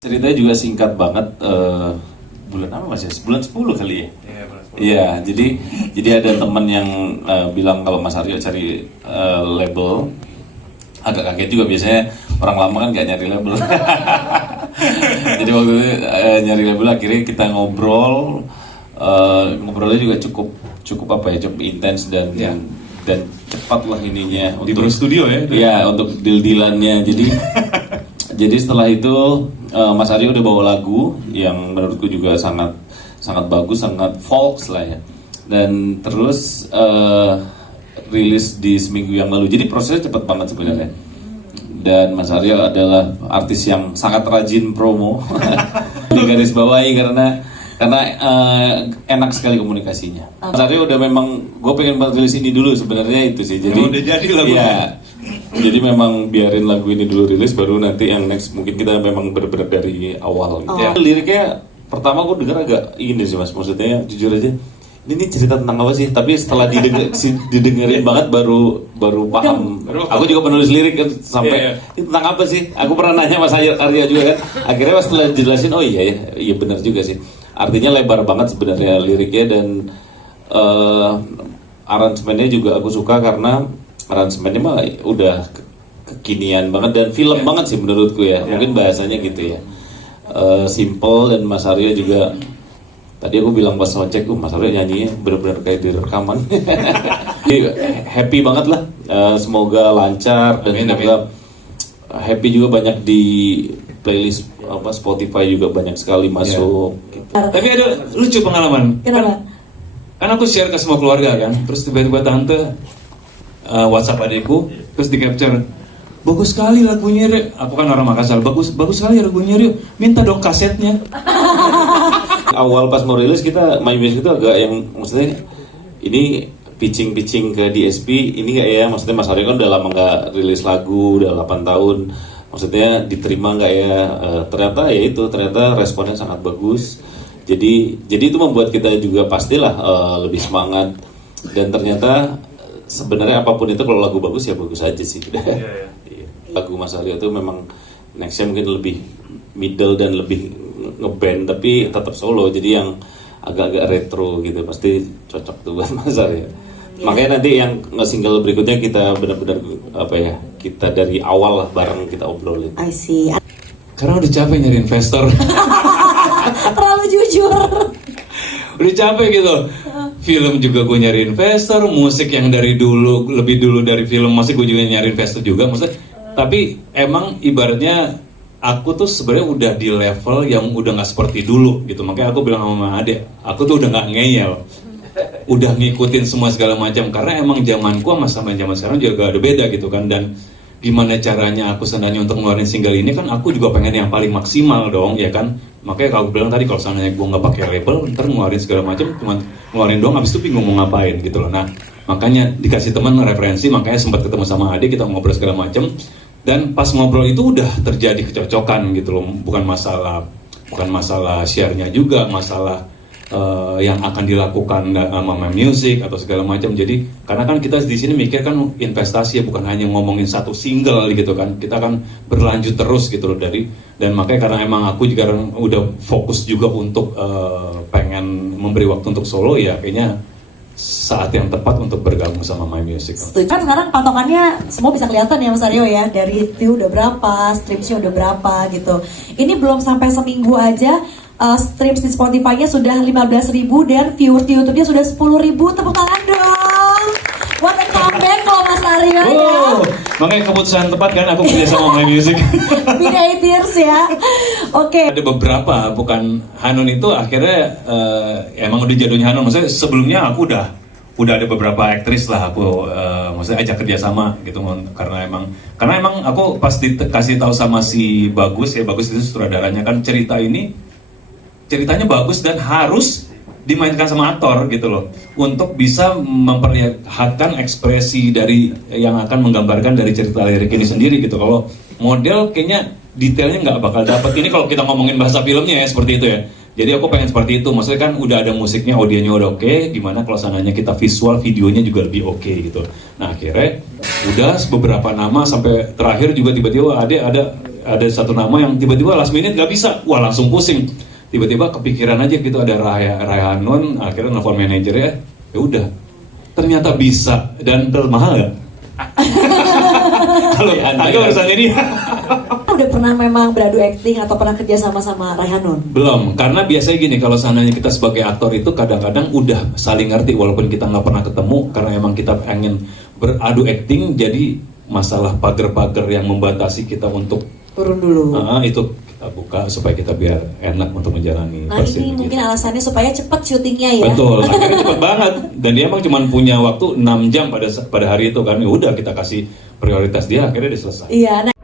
Ceritanya juga singkat banget, bulan apa mas ya? Bulan 10 kali ya? Iya, bulan 10. Iya, jadi ada teman yang bilang kalau Mas Aryo cari label. Agak kaget juga, biasanya orang lama kan gak nyari label. Jadi waktu itu nyari label, akhirnya kita ngobrol. Ngobrolnya juga cukup apa ya, cukup intens dan cepat lah ininya. Di studio ya? Iya, untuk deal-dealannya. Jadi setelah itu Mas Aryo udah bawa lagu yang menurutku juga sangat bagus, sangat folk lah ya. Dan terus rilis di seminggu yang lalu. Jadi prosesnya cepat banget sebenarnya. Dan Mas Aryo adalah artis yang sangat rajin promo. Di garis bawahi karena enak sekali komunikasinya. Mas Aryo udah memang, gue pengen rilis ini dulu sebenarnya itu sih. Jadi udah jadi lagunya. Iya. Jadi memang biarin lagu ini dulu rilis, baru nanti yang next mungkin kita memang bener-bener dari awal gitu. Ya, liriknya pertama aku dengar agak ini sih mas, maksudnya jujur aja ini cerita tentang apa sih? Tapi setelah didengerin banget baru paham. Aku juga penulis lirik kan sampai ini tentang apa sih? Aku pernah nanya Mas Arya juga kan. Akhirnya pas setelah dijelasin, oh iya benar juga sih. Artinya lebar banget sebenarnya liriknya dan aransemennya juga aku suka karena aransemennya mah udah kekinian banget dan film banget sih menurutku ya. Mungkin bahasanya gitu ya. Simple dan Mas Aryo juga tadi aku bilang pas soundcheck, Mas Aryo nyanyinya benar-benar kayak di rekaman. Happy banget lah. Semoga lancar dan semoga happy juga banyak di playlist apa Spotify juga banyak sekali masuk. Gitu. Tapi ada lucu pengalaman. Kenapa? Kan aku share ke semua keluarga kan. Terus tiba-tiba tante WhatsApp adikku, terus di capture, bagus sekali lagunya Re. Aku kan orang Makassar, bagus sekali lagunya Re. Minta dong kasetnya. Awal pas mau rilis kita My Music itu agak yang maksudnya ini pitching ke DSP ini nggak ya, maksudnya Mas Aryo kan udah lama nggak rilis lagu, udah 8 tahun, maksudnya diterima nggak ya? Ternyata responnya sangat bagus. Jadi itu membuat kita juga pastilah lebih semangat dan ternyata sebenarnya apapun itu kalau lagu bagus ya bagus aja sih. Lagu Mas Aryo itu memang nextnya mungkin lebih middle dan lebih ngeband tapi tetap solo, jadi yang agak-agak retro gitu pasti cocok tuh buat Mas Aryo. Makanya nanti yang nge-single berikutnya kita benar-benar apa ya, kita dari awal lah bareng kita obrolin. I see. Karena udah capek nyari investor. Terlalu jujur. Udah capek gitu. Film juga gue nyari investor, musik yang dari dulu, lebih dulu dari film, masih gue juga nyari investor juga, maksudnya. Tapi emang ibaratnya aku tuh sebenarnya udah di level yang udah nggak seperti dulu gitu. Makanya aku bilang sama adek, aku tuh udah nggak ngeyel, udah ngikutin semua segala macam. Karena emang zamanku sama zaman sekarang juga ada beda gitu kan. Dan gimana caranya aku sebenarnya untuk ngeluarin single ini kan aku juga pengen yang paling maksimal dong ya kan. Makanya kalau bilang tadi kalau seandainya gue nggak pakai label, ntar ngeluarin segala macam cuma ngeluarin doang, habis itu bingung mau ngapain gitu loh. Nah makanya dikasih teman referensi, makanya sempat ketemu sama adik, kita ngobrol segala macam. Dan pas ngobrol itu udah terjadi kecocokan gitu loh, bukan masalah share-nya juga, masalah yang akan dilakukan sama My Music atau segala macam. Jadi karena kan kita di sini mikir kan investasi ya, bukan hanya ngomongin satu single gitu kan. Kita kan berlanjut terus gitu loh dan makanya karena emang aku juga udah fokus juga untuk pengen memberi waktu untuk solo ya, kayaknya saat yang tepat untuk bergabung sama My Music. Kan sekarang patokannya semua bisa kelihatan ya Mas Aryo ya, dari view udah berapa, streamsnya udah berapa gitu. Ini belum sampai seminggu aja streams di Spotify-nya sudah 15.000 dan viewers di YouTube-nya sudah 10.000. Tepuk tangan dong. What a comeback kalau Mas Aryo ya. Makanya keputusan tepat kan aku kerja sama My Music. Bidairs ya. Oke. Ada beberapa, bukan Hanun itu akhirnya emang udah jadulnya Hanun. Maksudnya sebelumnya aku udah ada beberapa aktris lah aku maksudnya ajak kerja sama gitu, karena emang aku pas dikasih tahu sama si Bagus itu sutradaranya kan, ceritanya bagus dan harus dimainkan sama aktor gitu loh, untuk bisa memperlihatkan ekspresi dari yang akan menggambarkan dari cerita lirik ini sendiri gitu. Kalau model kayaknya detailnya nggak bakal dapat ini kalau kita ngomongin bahasa filmnya ya, seperti itu ya. Jadi aku pengen seperti itu, maksudnya kan udah ada musiknya, audionya udah oke, gimana kalau sananya kita visual, videonya juga lebih oke gitu. Nah akhirnya udah beberapa nama sampai terakhir juga tiba-tiba ada ada satu nama yang tiba-tiba last minute nggak bisa, wah langsung pusing. Tiba-tiba kepikiran aja gitu ada Raya Hanun, akhirnya nelfon manajernya, ya udah, ternyata bisa dan mahal nggak? Kalau harga urusannya dia. Udah pernah memang beradu acting atau pernah kerja sama Raihanun? Belum, karena biasanya gini, kalau seandainya kita sebagai aktor itu kadang-kadang udah saling ngerti walaupun kita nggak pernah ketemu, karena emang kita pengen beradu acting, jadi masalah pagar-pagar yang membatasi kita untuk Turun dulu. itu kita buka supaya kita biar enak untuk menjalani. Nah ini mungkin alasannya supaya cepat syutingnya ya. Betul, akhirnya cepet banget. Dan dia emang cuma punya waktu 6 jam pada hari itu kan. Ya udah kita kasih prioritas dia, akhirnya dia selesai. Iya. Nah,